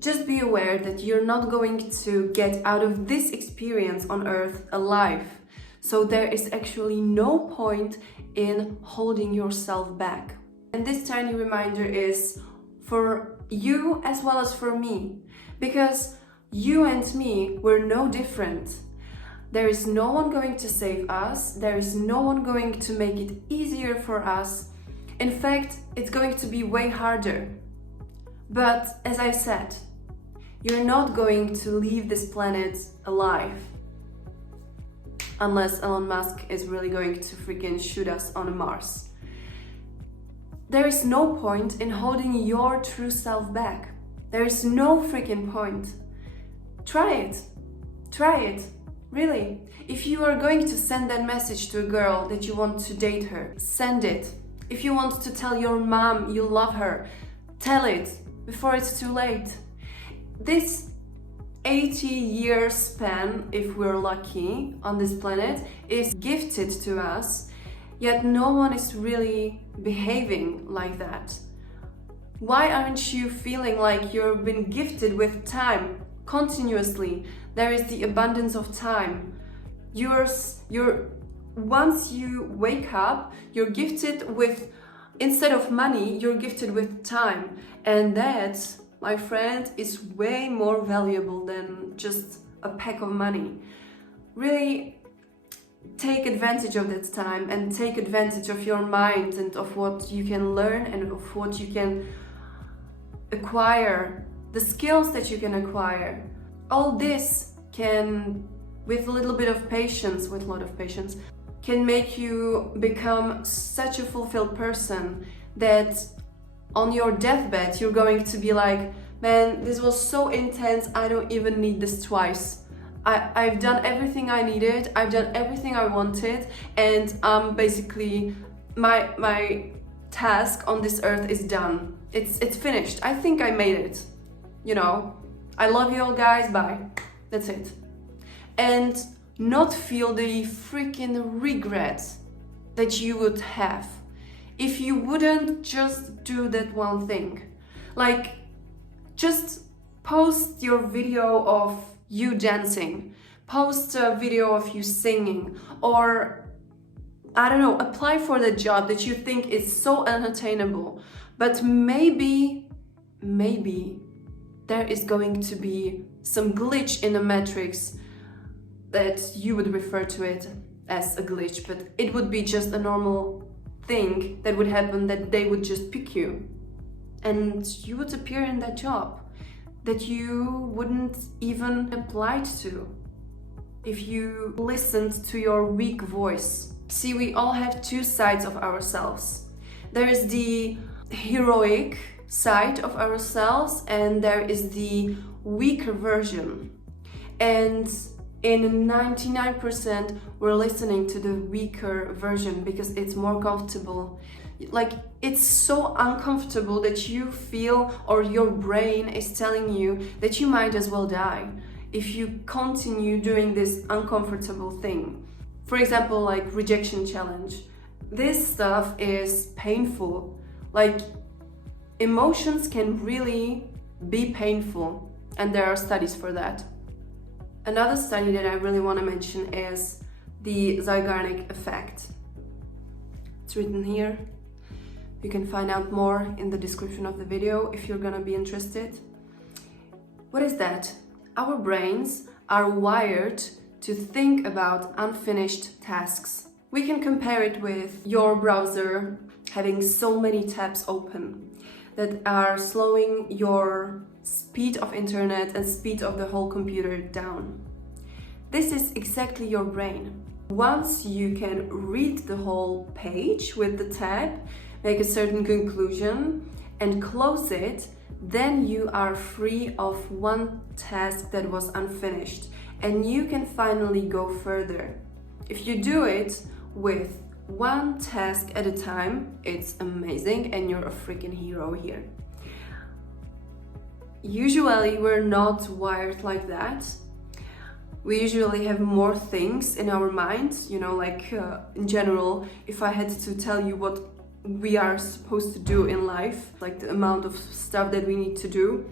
Just be aware that you're not going to get out of this experience on Earth alive. So there is actually no point in holding yourself back. And this tiny reminder is for you as well as for me, because you and me, we're no different. There is no one going to save us. There is no one going to make it easier for us. In fact, it's going to be way harder. But as I said, you're not going to leave this planet alive. Unless Elon Musk is really going to freaking shoot us on Mars. There is no point in holding your true self back. There is no freaking point. Try it. Try it. Really. If you are going to send that message to a girl that you want to date her, send it. If you want to tell your mom you love her, tell it before it's too late. This 80-year span, if we're lucky, on this planet is gifted to us, yet no one is really behaving like that. Why aren't you feeling like you've been gifted with time continuously? There is the abundance of time. Once you wake up, you're gifted with, instead of money, you're gifted with time. And that, my friend, is way more valuable than just a pack of money. Really take advantage of that time and take advantage of your mind and of what you can learn and of what you can acquire, the skills that you can acquire. All this can, with a little bit of patience, with a lot of patience, can make you become such a fulfilled person that on your deathbed you're going to be like, man, this was so intense, I don't even need this twice. I've done everything I needed, I've done everything I wanted, and basically my task on this earth is done. It's finished. I think I made it. You know, I love you all guys, bye. That's it. And not feel the freaking regret that you would have if you wouldn't just do that one thing. Like, just post your video of you dancing, post a video of you singing, or I don't know, apply for the job that you think is so unattainable, but maybe there is going to be some glitch in the matrix that you would refer to it as a glitch, but it would be just a normal thing that would happen, that they would just pick you and you would appear in that job that you wouldn't even apply to if you listened to your weak voice. See, we all have two sides of ourselves. There is the heroic side of ourselves and there is the weaker version. And in 99% we're listening to the weaker version because it's more comfortable. Like, it's so uncomfortable that you feel, or your brain is telling you that you might as well die if you continue doing this uncomfortable thing. For example, like rejection challenge. This stuff is painful. Like, emotions can really be painful, and there are studies for that. Another study that I really want to mention is the Zeigarnik effect. It's written here. You can find out more in the description of the video if you're gonna be interested. What is that? Our brains are wired to think about unfinished tasks. We can compare it with your browser having so many tabs open that are slowing your speed of internet and speed of the whole computer down. This is exactly your brain. Once you can read the whole page with the tab, make a certain conclusion and close it, then you are free of one task that was unfinished and you can finally go further. If you do it with one task at a time, it's amazing and you're a freaking hero here. Usually we're not wired like that. We usually have more things in our minds, you know, like in general, if I had to tell you what we are supposed to do in life, like the amount of stuff that we need to do,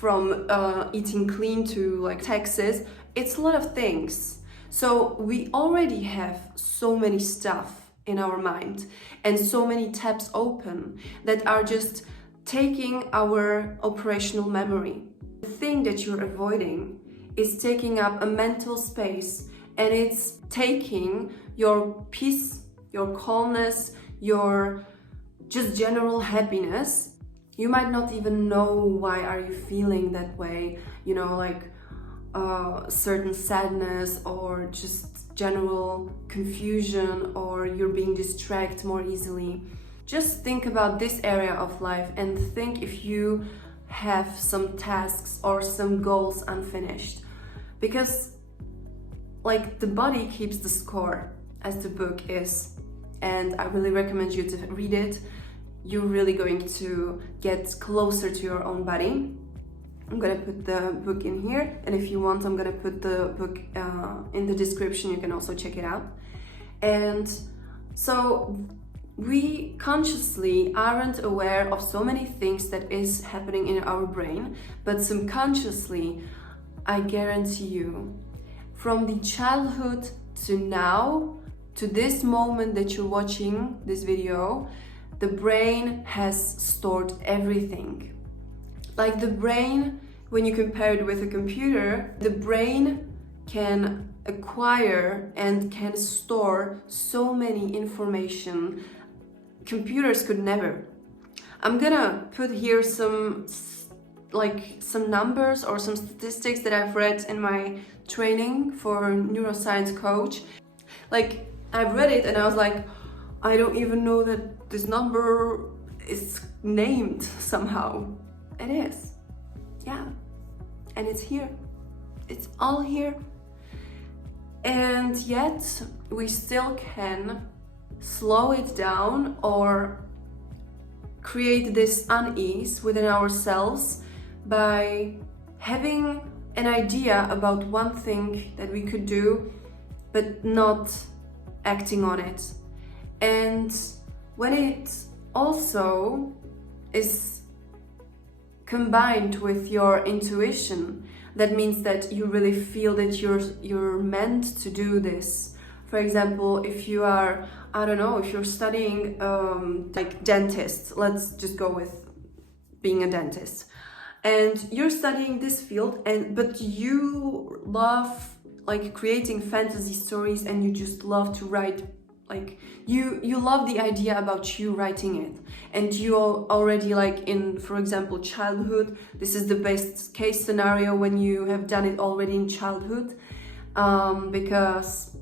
from eating clean to like taxes. It's a lot of things. So we already have so many stuff in our mind and so many tabs open that are just taking our operational memory. The thing that you're avoiding is taking up a mental space, and it's taking your peace, your calmness, your just general happiness. You might not even know why are you feeling that way, you know, like certain sadness or just general confusion, or you're being distracted more easily. Just think about this area of life and think if you have some tasks or some goals unfinished, because like the body keeps the score, as the book is, and I really recommend you to read it. You're really going to get closer to your own body. I'm gonna put the book in here, and if you want, I'm gonna put the book in the description. You can also check it out. And so we consciously aren't aware of so many things that is happening in our brain, but subconsciously, I guarantee you, from the childhood to now, to this moment that you're watching this video, the brain has stored everything. Like the brain, when you compare it with a computer, the brain can acquire and can store so many information computers could never. I'm gonna put here some numbers or some statistics that I've read in my training for neuroscience coach. Like I've read it and I was like, I don't even know that this number is named somehow. It is. Yeah. And it's here. It's all here. And yet we still can slow it down or create this unease within ourselves by having an idea about one thing that we could do, but not acting on it. And when it also is combined with your intuition, that means that you really feel that you're meant to do this. For example, if you are, I don't know, if you're studying like dentist, let's just go with being a dentist, and you're studying this field, but you love like creating fantasy stories, and you just love to write, like you love the idea about you writing it, and you already like in, for example, childhood, this is the best case scenario when you have done it already in childhood, because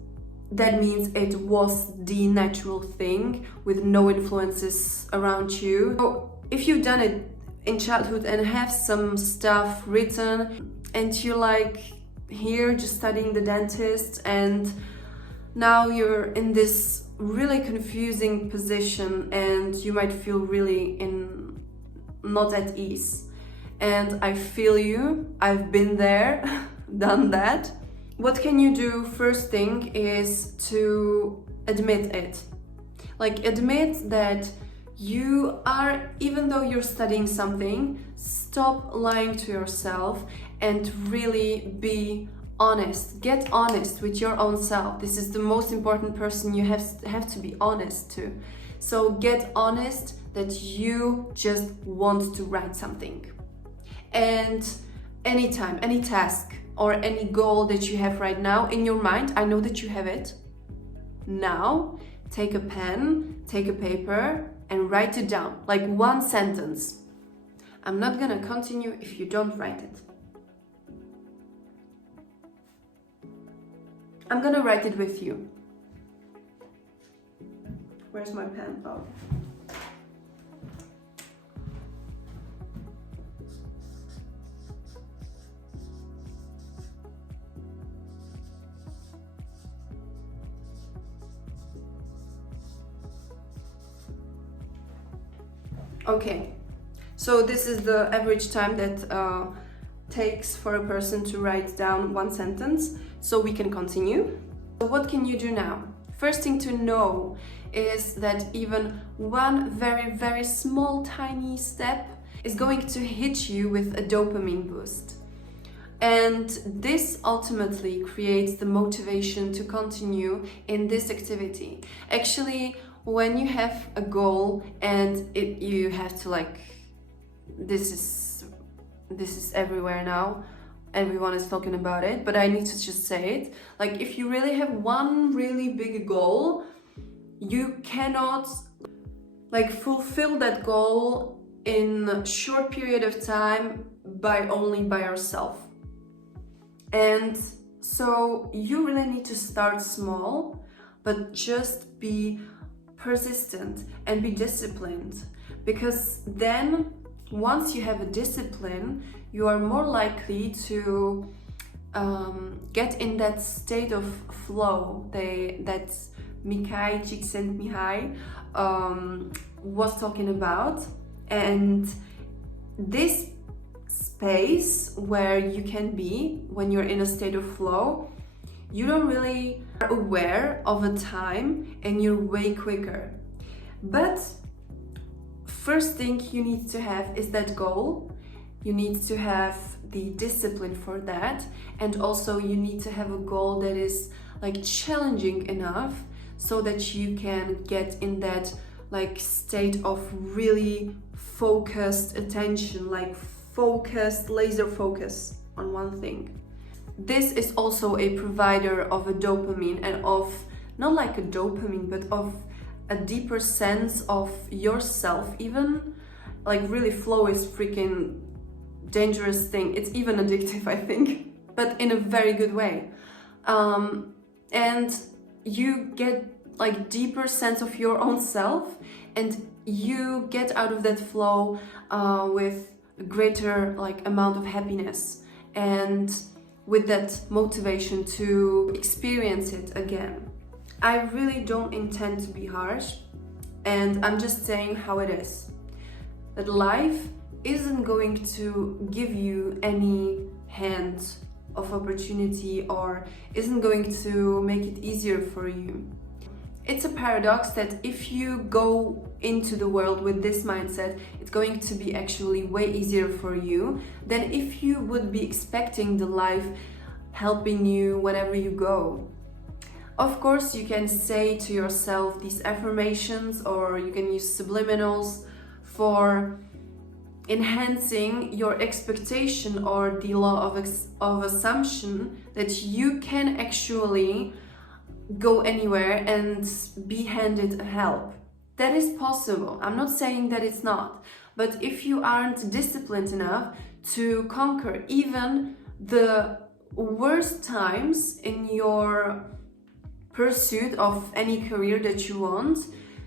that means it was the natural thing with no influences around you. So if you've done it in childhood and have some stuff written, and you're like here just studying the dentist, and now you're in this really confusing position and you might feel really not at ease. And I feel you, I've been there, done that. What can you do? First thing is to admit it. Like admit that you are, even though you're studying something, stop lying to yourself and really be honest. Get honest with your own self. This is the most important person you have to be honest to. So get honest that you just want to write something. And anytime, any task or any goal that you have right now in your mind, I know that you have it. Now, take a pen, take a paper, and write it down, like one sentence. I'm not gonna continue if you don't write it. I'm gonna write it with you. Where's my pen? Oh. Okay, so this is the average time that takes for a person to write down one sentence, so we can continue. So what can you do now? First thing to know is that even one very, very small, tiny step is going to hit you with a dopamine boost. And this ultimately creates the motivation to continue in this activity. Actually, when you have a goal and you have to like, this is everywhere now, everyone is talking about it, but I need to just say it. Like, if you really have one really big goal, you cannot like fulfill that goal in a short period of time only by yourself. And so you really need to start small, but just be persistent and be disciplined, because then once you have a discipline, you are more likely to get in that state of flow that Mihaly was talking about. And this space where you can be when you're in a state of flow, you don't really are aware of a time and you're way quicker. But first thing you need to have is that goal. You need to have the discipline for that, and also you need to have a goal that is like challenging enough so that you can get in that like state of really focused attention, like focused, laser focus on one thing. This is also a provider of a dopamine, and of not like a dopamine, but of a deeper sense of yourself. Even like really, flow is freaking dangerous thing. It's even addictive, I think, but in a very good way. And you get like deeper sense of your own self, and you get out of that flow with a greater like amount of happiness, and with that motivation to experience it again. I really don't intend to be harsh, and I'm just saying how it is. That life isn't going to give you any hand of opportunity, or isn't going to make it easier for you. It's a paradox that if you go into the world with this mindset, it's going to be actually way easier for you than if you would be expecting the life helping you whenever you go. Of course, you can say to yourself these affirmations, or you can use subliminals for enhancing your expectation, or the law of assumption that you can actually go anywhere and be handed help. That is possible. I'm not saying that it's not. But if you aren't disciplined enough to conquer even the worst times in your pursuit of any career that you want,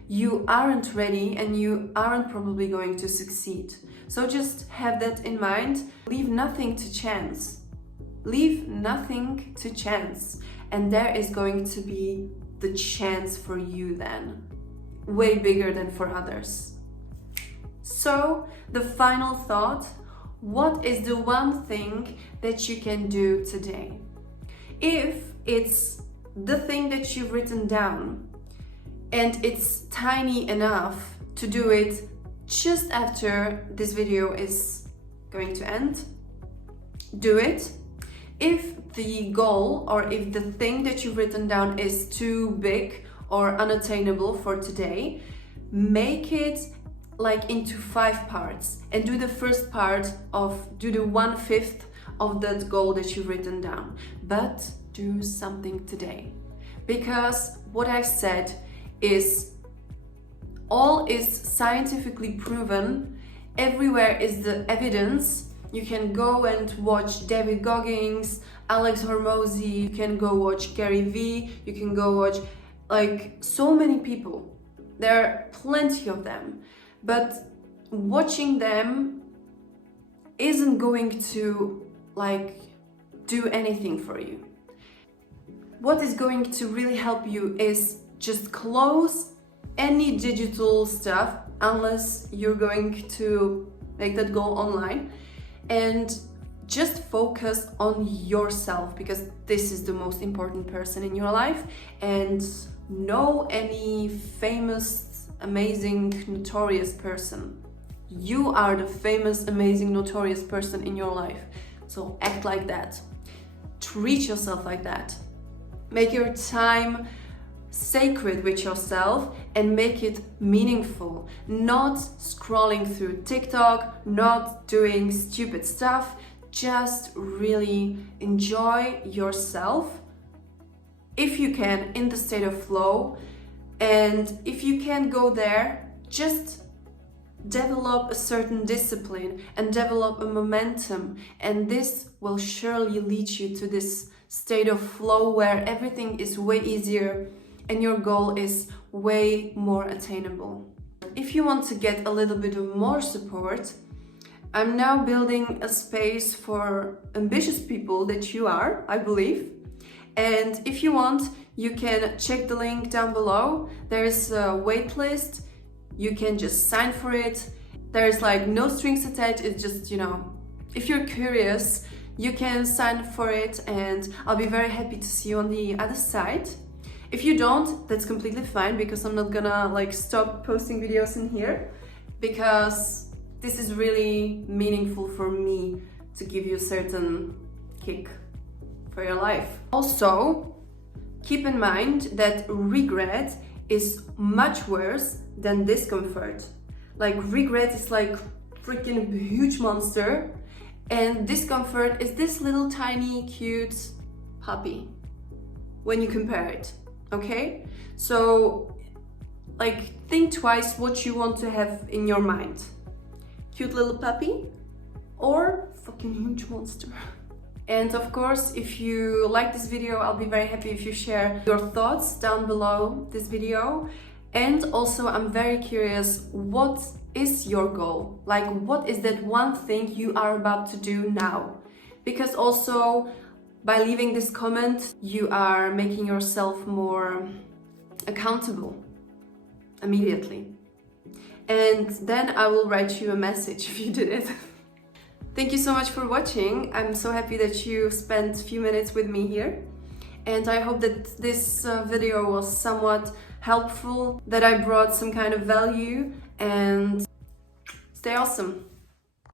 you aren't ready and you aren't probably going to succeed. So just have that in mind. Leave nothing to chance. Leave nothing to chance. And there is going to be the chance for you then, way bigger than for others. So the final thought, what is the one thing that you can do today? If it's the thing that you've written down and it's tiny enough to do it just after this video is going to end, do it. If the goal, or if the thing that you've written down is too big or unattainable for today, make it like into 5 parts, and do the first part do the 1/5 of that goal that you've written down, but do something today. Because what I've said is, all is scientifically proven, everywhere is the evidence. You can go and watch David Goggins, Alex Hormozy, you can go watch Gary Vee, you can go watch like so many people. There are plenty of them, but watching them isn't going to like do anything for you. What is going to really help you is just close any digital stuff, unless you're going to make that goal online, and just focus on yourself, because this is the most important person in your life. And know any famous, amazing, notorious person. You are the famous, amazing, notorious person in your life. So act like that. Treat yourself like that. Make your time sacred with yourself and make it meaningful. Not scrolling through TikTok, not doing stupid stuff. Just really enjoy yourself if you can, in the state of flow. And if you can't go there, just develop a certain discipline and develop a momentum, and this will surely lead you to this state of flow where everything is way easier and your goal is way more attainable. If you want to get a little bit of more support, I'm now building a space for ambitious people that you are, I believe. And if you want, you can check the link down below. There is a wait list. You can just sign for it. There's like no strings attached. It's just, if you're curious, you can sign for it and I'll be very happy to see you on the other side. If you don't, that's completely fine, because I'm not gonna stop posting videos in here, because this is really meaningful for me to give you a certain kick for your life. Also, keep in mind that regret is much worse than discomfort. Regret is like freaking huge monster, and discomfort is this little tiny cute puppy when you compare it, okay? So think twice what you want to have in your mind. Cute little puppy or fucking huge monster. And of course, if you like this video, I'll be very happy if you share your thoughts down below this video. And also, I'm very curious, what is your goal? What is that one thing you are about to do now? Because also, by leaving this comment, you are making yourself more accountable immediately. And then I will write you a message if you did it. Thank you so much for watching. I'm so happy that you spent a few minutes with me here. And I hope that this video was somewhat helpful, that I brought some kind of value, and stay awesome.